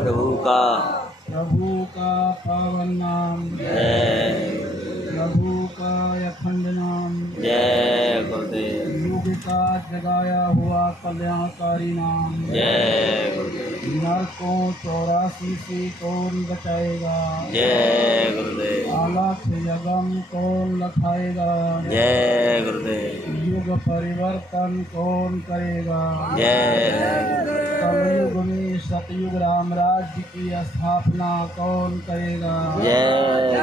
प्रभु का पावन नाम, जय प्रभु का अखंड नाम, जय गुरुदेव, युग का जगाया हुआ कल्याणकारी नाम। जय गुरुदेव, नरकों 84 से कौन बचाएगा, जय गुरुदेव, अलख यगम कौन लखाएगा, जय गुरुदेव, युग परिवर्तन कौन करेगा। जय कलयुग में सतयुग राम राज्य की स्थापना कौन करेगा। जय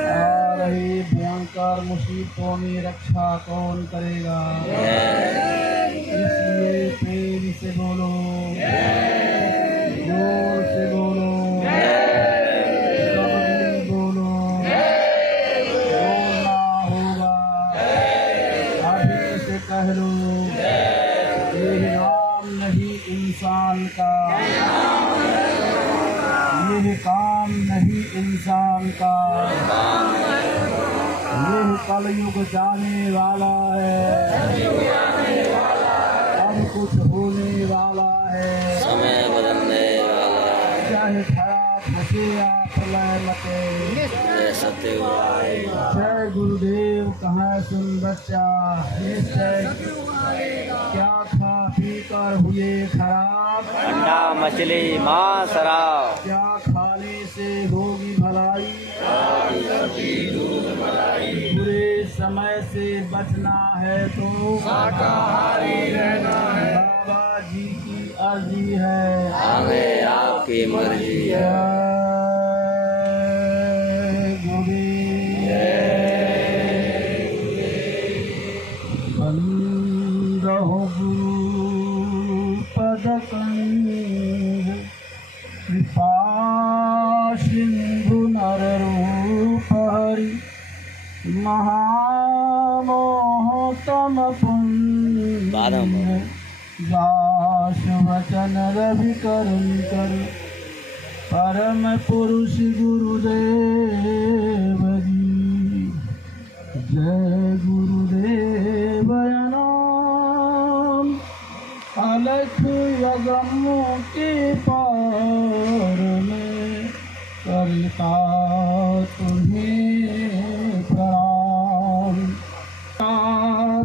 आ रही भयंकर मुसीबतों में रक्षा कौन करेगा। इसलिए प्रेम से बोलो, जोर से बोलो, सब मिल बोलो, बोलना होगा, अभी से कह लो, ये नाम नहीं इंसान का, ये काम नहीं इंसान का, ये कलयुग जाने वाला है, अब कुछ होने वाला है, समय बदलने वाला है, चाहे खराब हंसे या प्रलय मचे। जय सत्य जय गुरुदेव कहाँ सुन बच्चा, निश्चय क्या खा पी कर हुए खराब, अंडा मछली माँ शराब, क्या खाने से होगी भलाई, बुरे समय से बचना है तो शाकाहारी रहना है। बाबा जी की अर्जी है, हमें आपकी मर्जी है। जय गुरुदेव, बंदो गुरु पद कंज, कृपा सिंधु नर रूप हरि, महामोहतम पुण्य, दास वचन रवि करुण कर, परम पुरुष गुरुदेव जी। जय गुरुदेव नाम, अलख यगम के पार में, करता तुम्हें प्रणाम।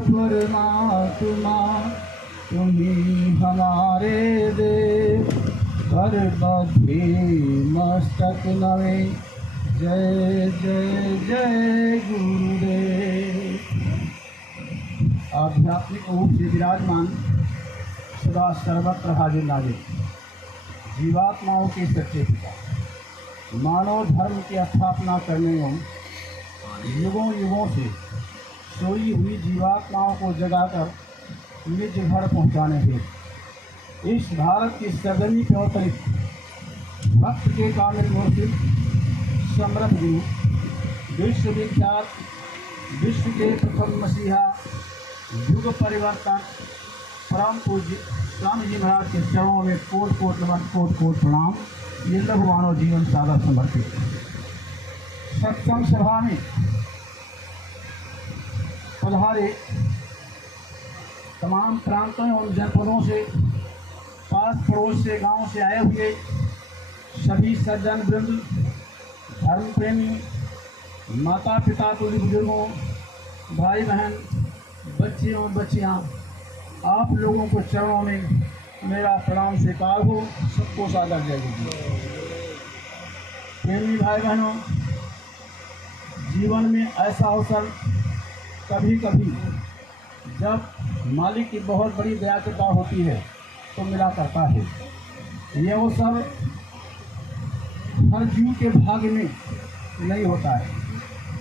परमात्मा तुम्ही हमारे देव, कर बद्धि मस्तक नवे। जय जय जय गुरुदेव। आध्यात्मिक रूप से विराजमान, सदा सर्वत्र हाजिर नाजिर, जीवात्माओं के सच्चे पिता, मानव धर्म की स्थापना करने एवं युगों युगों से सोई हुई जीवात्माओं को जगाकर निज घर पहुँचाने हेतु इस भारत की सर्जनी के अतिरिक्त भक्त के कामिल मुर्शिद, समर्थ गुरु, विश्वविख्यात, विश्व के प्रथम मसीहा, युग परिवर्तन, परम पूज्य स्वामी जी महाराज के चरणों में कोट कोट नमन, कोट कोट प्रणाम। ये लघु मानव जीवन सागर समर्पित सत्संग सभा में पधारे तमाम प्रांतों एवं जनपदों से, पास पड़ोस से, गांव से आए हुए सभी सज्जन वृंद, धर्म प्रेमी, माता पिता, तुल्य बुजुर्गों, भाई बहन, बच्चे और बच्चियां, आप लोगों को चरणों में मेरा प्रणाम स्वीकार हो। सबको सादर जय गुरुदेव। प्रेमी भाई बहनों, जीवन में ऐसा अवसर कभी कभी जब मालिक की बहुत बड़ी दया कृपा होती है तो मिला करता है। ये अवसर हर जीव के भाग्य में नहीं होता है।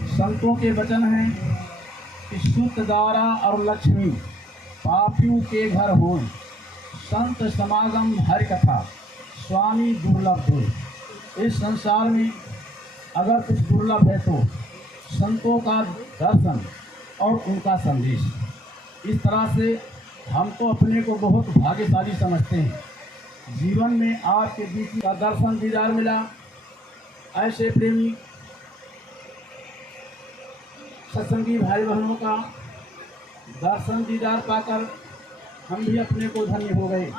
संतों के वचन हैं कि सुत दारा और लक्ष्मी पापियों के घर हो, संत समागम हरि कथा स्वामी दुर्लभ हो। इस संसार में अगर कुछ दुर्लभ है तो संतों का दर्शन और उनका संदेश। इस तरह से हम तो अपने को बहुत भाग्यशाली समझते हैं। जीवन में आपके बीच का दर्शन दीदार मिला। ऐसे प्रेमी सत्संगी भाई बहनों का दर्शन दीदार पाकर हम भी अपने को धन्य हो गए।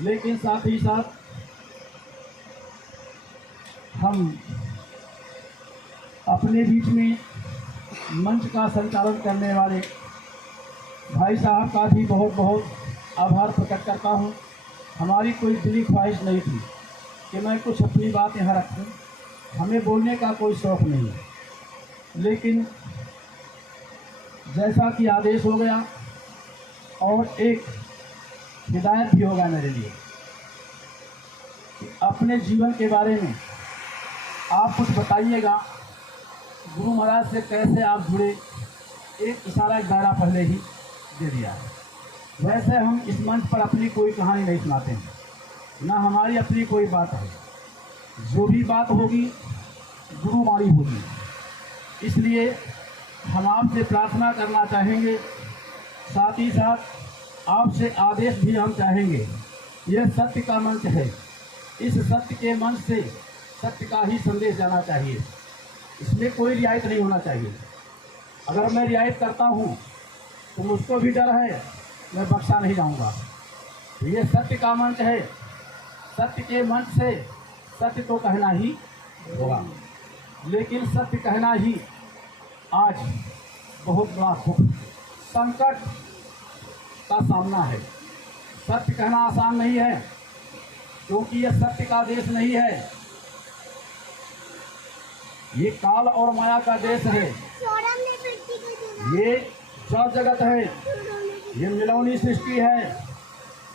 लेकिन साथ ही साथ हम अपने बीच में मंच का संचालन करने वाले भाई साहब का भी बहुत बहुत आभार प्रकट करता हूँ। हमारी कोई दिली ख्वाहिश नहीं थी कि मैं कुछ अपनी बात यहाँ रखूँ, हमें बोलने का कोई शौक़ नहीं है, लेकिन जैसा कि आदेश हो गया और एक हिदायत भी होगा मेरे लिए कि अपने जीवन के बारे में आप कुछ बताइएगा। गुरु महाराज से कैसे आप जुड़े, एक इशारा एक दायरा पहले ही दे दिया है। वैसे हम इस मंच पर अपनी कोई कहानी नहीं सुनाते हैं, ना हमारी अपनी कोई बात है। जो भी बात होगी गुरुवाणी होगी। इसलिए हम आपसे प्रार्थना करना चाहेंगे, साथ ही साथ आपसे आदेश भी हम चाहेंगे। यह सत्य का मंच है, इस सत्य के मंच से सत्य का ही संदेश जाना चाहिए। इसमें कोई रियायत नहीं होना चाहिए। अगर मैं रियायत करता हूँ तो मुझको भी डर है, मैं बख्शा नहीं जाऊँगा। तो ये सत्य का मंच है, सत्य के मंच से सत्य तो कहना ही होगा, लेकिन सत्य कहना ही आज बहुत बड़ा संकट का सामना है। सत्य कहना आसान नहीं है, क्योंकि यह सत्य का देश नहीं है, ये काल और माया का देश है। ये जड़ जगत है, ये मिलौनी सृष्टि है,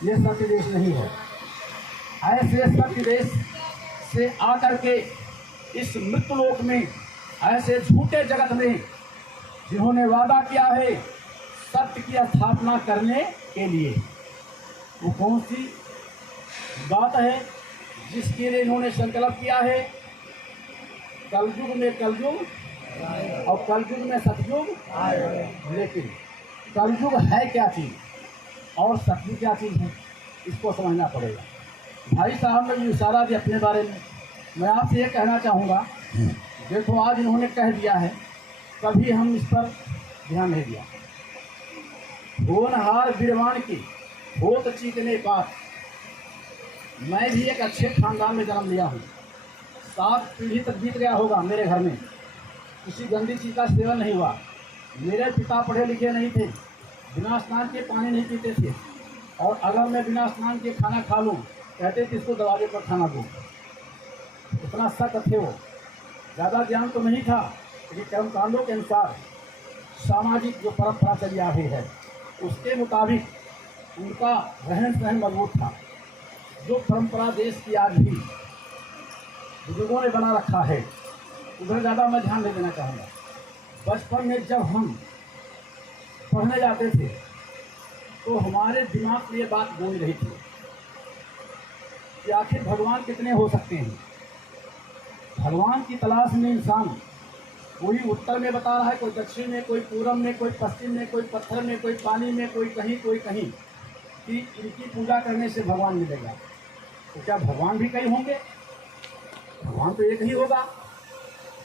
ये सत्य देश नहीं है। ऐसे सत्य देश से आकर के इस मृत्युलोक में, ऐसे झूठे जगत में जिन्होंने वादा किया है सत्य की स्थापना करने के लिए, वो कौन सी बात है जिसके लिए इन्होंने संकल्प किया है? कलयुग में कलयुग और कलयुग में सतयुग। लेकिन कलयुग है क्या चीज़ और सतयुग क्या चीज़ है, इसको समझना पड़ेगा। भाई साहब ने इशारा दिया अपने बारे में, मैं आपसे ये कहना चाहूँगा, देखो आज इन्होंने कह दिया है, कभी हम इस पर ध्यान नहीं दिया। होनहार बिरवान की होत चीकने बात। मैं भी एक अच्छे खानदान में जन्म लिया हूँ, 7 पीढ़ी तक बीत गया होगा मेरे घर में, किसी गंदी चीज़ का सेवन नहीं हुआ। मेरे पिता पढ़े लिखे नहीं थे, बिना स्नान के पानी नहीं पीते थे, और अगर मैं बिना स्नान के खाना खा लूँ कहते थे इसको दरवाजे पर खाना दो। इतना सख्त थे वो। ज़्यादा ज्ञान तो नहीं था, लेकिन कर्मकांडों के अनुसार सामाजिक जो परंपरा चली आ रही है उसके मुताबिक उनका रहन सहन मजबूत था। जो परंपरा देश की आज भी बुजुर्गों ने बना रखा है, उधर ज़्यादा मैं ध्यान नहीं देना चाहूँगा। बचपन में जब हम पढ़ने जाते थे तो हमारे दिमाग में ये बात गूंज रही थी कि आखिर भगवान कितने हो सकते हैं। भगवान की तलाश में इंसान कोई उत्तर में बता रहा है, कोई दक्षिण में, कोई पूरब में, कोई पश्चिम में, कोई पत्थर में, कोई पानी में, कोई कहीं कि इनकी पूजा करने से भगवान मिलेगा। तो क्या भगवान भी कहीं होंगे? भगवान तो एक ही होगा।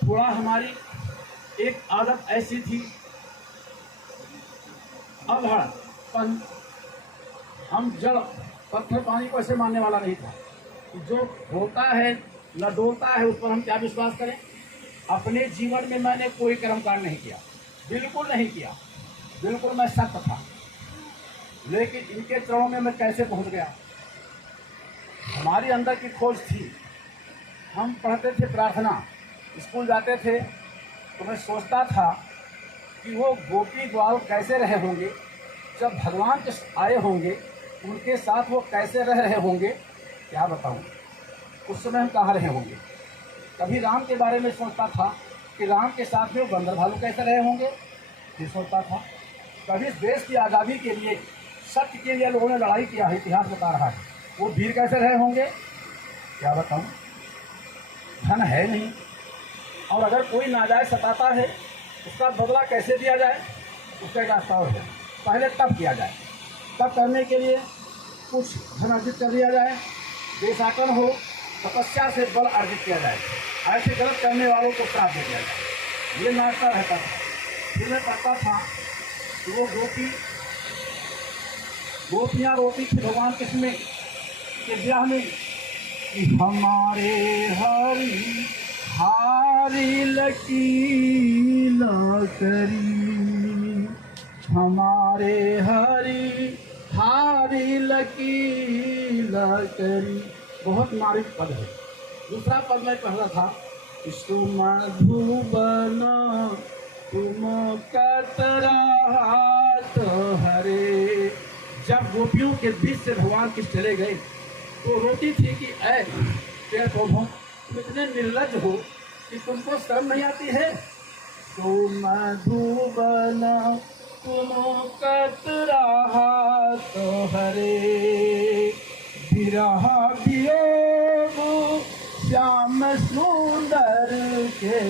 थोड़ा हमारी एक आदत ऐसी थी, अधड़पन, हम जड़ पत्थर पानी को ऐसे मानने वाला नहीं था कि जो होता है न डोलता है उस पर हम क्या विश्वास करें। अपने जीवन में मैंने कोई कर्मकांड नहीं किया, बिल्कुल नहीं किया, बिल्कुल मैं सख्त था, लेकिन इनके चरणों में मैं कैसे पहुंच गया। हमारी अंदर की खोज थी। हम पढ़ते थे प्रार्थना, स्कूल जाते थे, तो मैं सोचता था कि वो गोपी ग्वाल कैसे रहे होंगे, जब भगवान के आए होंगे उनके साथ वो कैसे रह रहे होंगे, क्या बताऊं। उस समय हम कहाँ रहे होंगे। कभी राम के बारे में सोचता था कि राम के साथ में वो बंदर भालू कैसे रहे होंगे, ये सोचता था। कभी देश की आज़ादी के लिए, सत्य के लिए लोगों ने लड़ाई किया है, इतिहास बता रहा है, वो वीर कैसे रहे होंगे, क्या बताऊं। धन है नहीं, और अगर कोई नाजायज सताता है उसका बदला कैसे दिया जाए, उसका एक रास्ता और है। पहले तप किया जाए, तप करने के लिए कुछ धन अर्जित कर दिया जाए, देशाटन हो, तपस्या से बल अर्जित किया जाए, ऐसे गलत करने वालों को श्राप दे दिया जाए। ये नाचता रहता था। फिर मैं पढ़ता था कि वो गोपियाँ रोती थी भगवान कृष्ण के ब्याह में कि हमारे हरि हारी लकीर करी हमारे हरि हारी लकीर करी। बहुत मार्मिक पद है। दूसरा पद में पढ़ रहा था, तुम धूबन तुम कतरात हरे। जब गोपियों के बीच से भगवान कृष्ण चले गए तो रोती थी कि ऐ पेड़ पौधों, तुम इतने निर्लज हो कि तुमको शर्म नहीं आती है। तुम धूबन तुम कतरात हरे। विरह वियोग श्याम सुंदर के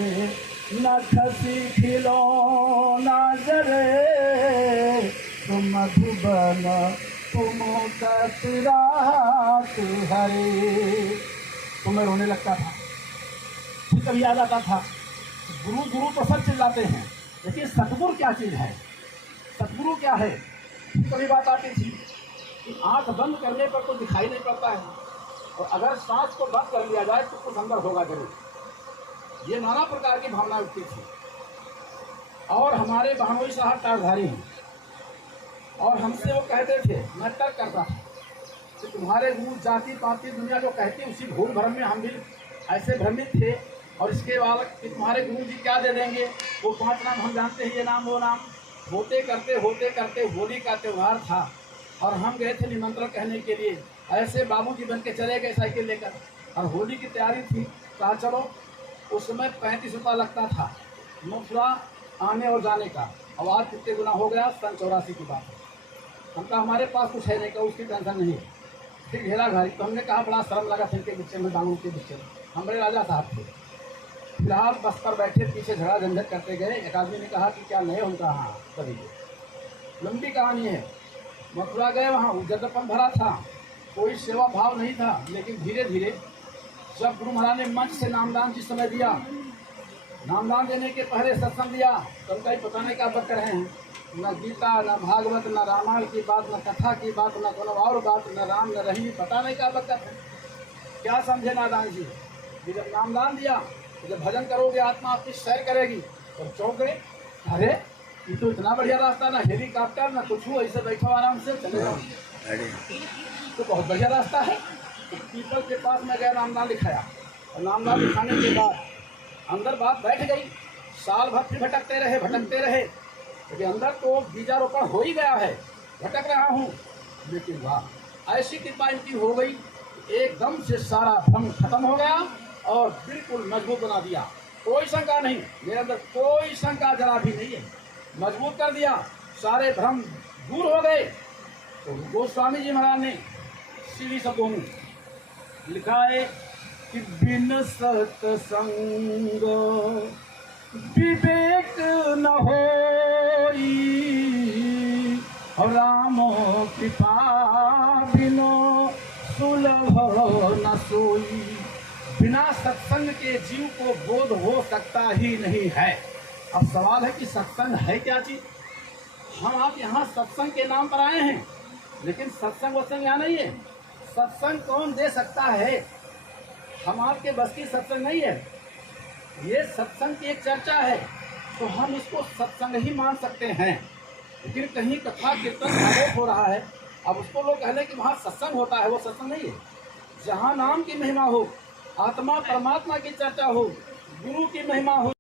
न खसी खिलौना जरे। तुम धुबन तुम कतरात हरे। तो मैं रोने लगता था। फिर कभी याद आता था, गुरु गुरु तो सब चिल्लाते हैं, लेकिन सतगुरु क्या चीज़ है, सतगुरु क्या है। कभी बात आती थी कि आंख बंद करने पर तो दिखाई नहीं पड़ता है, और अगर सांस को बंद कर लिया जाए तो कुछ अंदर होगा जरूर। ये नाना प्रकार की भावना उठती थी। और हमारे बहनोई साहब टारधारी हैं, और हमसे वो कहते थे, मैं तर्क करता था कि तुम्हारे गुरु जाति पाति दुनिया जो कहती उसी भूल भ्रम में हम भी ऐसे भ्रमित थे। और इसके बाद कि तुम्हारे गुरु जी क्या दे देंगे, वो 5 नाम हम जानते हैं, ये नाम वो नाम। होते करते होली का त्यौहार था और हम गए थे निमंत्रण कहने के लिए। ऐसे बाबूजी बन के चले गए साइकिल लेकर, और होली की तैयारी थी। कहा चलो, उस समय 35 रुपया लगता था मथुरा आने और जाने का। अब आज कितने गुना हो गया, सन 84 की बात है। हम कहा हमारे पास कुछ है नहीं, का उसकी टेंशन नहीं है। फिर घेरा घारी, तो हमने कहा बड़ा शर्म लगा फिर के बच्चे में, दांगों के बच्चे में। हम बड़े राजा साहब थे। फिलहाल बस पर बैठे, पीछे झगड़ा झंझट करते गए। एक आदमी ने कहा कि क्या नए उनका, हाँ कभी। लंबी कहानी है। मथुरा गए, वहाँ उज्जतपन भरा था, कोई सेवा भाव नहीं था। लेकिन धीरे धीरे जब गुरु महाराज ने मंच से नामदान जिस समय दिया, नामदान देने के पहले सत्संग दिया, तो उनका ही पता नहीं क्या बात कर रहे हैं। न गीता, न भागवत, न रामायण की बात, न कथा की बात, न कोनो और बात, न राम न रही, पता नहीं क्या बात कर रहे हैं। क्या समझे नादान जी। जब नामदान दिया, तो जब भजन करोगे आत्मा आपकी सैर करेगी। और चौंक गए, अरे ये तो इतना बढ़िया रास्ता, ना हेलीकॉप्टर ना कुछ, ऐसे बैठो आराम से चले जाओ, तो बहुत बढ़िया रास्ता है। तो पीपल के पास में गया, नामदान लिखाया, और नामदान लिखाने के बाद अंदर बात बैठ गई। साल भर फिर भटकते रहे, क्योंकि अंदर तो बीजारोपण हो ही गया है, भटक रहा हूँ। लेकिन वाह, ऐसी कृपा इनकी हो गई, एकदम से सारा भ्रम खत्म हो गया और बिल्कुल मजबूत बना दिया। कोई शंका नहीं, मेरे अंदर कोई शंका जरा भी नहीं है, मजबूत कर दिया, सारे भ्रम दूर हो गए। तो गोस्वामी जी महाराज ने सीधी शब्दों में लिखा है कि बिन सत्संग विवेक न होई, राम कृपा बिनो सुलभ न सोई। बिना सत्संग के जीव को बोध हो सकता ही नहीं है। अब सवाल है कि सत्संग है क्या चीज। हम आप यहाँ सत्संग के नाम पर आए हैं, लेकिन सत्संग वत्संग यहाँ नहीं है। सत्संग कौन दे सकता है, हम आपके बस की सत्संग नहीं है। ये सत्संग की एक चर्चा है, तो हम इसको सत्संग ही मान सकते हैं। लेकिन कहीं कथा कीर्तन आरोप हो रहा है, अब उसको लोग कहने कि वहाँ सत्संग होता है, वो सत्संग नहीं है। जहाँ नाम की महिमा हो, आत्मा परमात्मा की चर्चा हो, गुरु की महिमा हो,